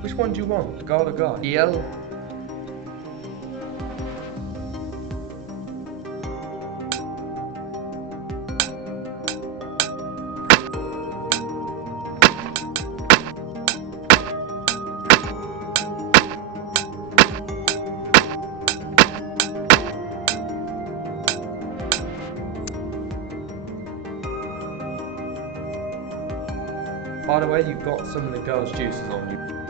Which one do you want? The girl or the guy? EL. By the way, you've got some of the girls' juices on you.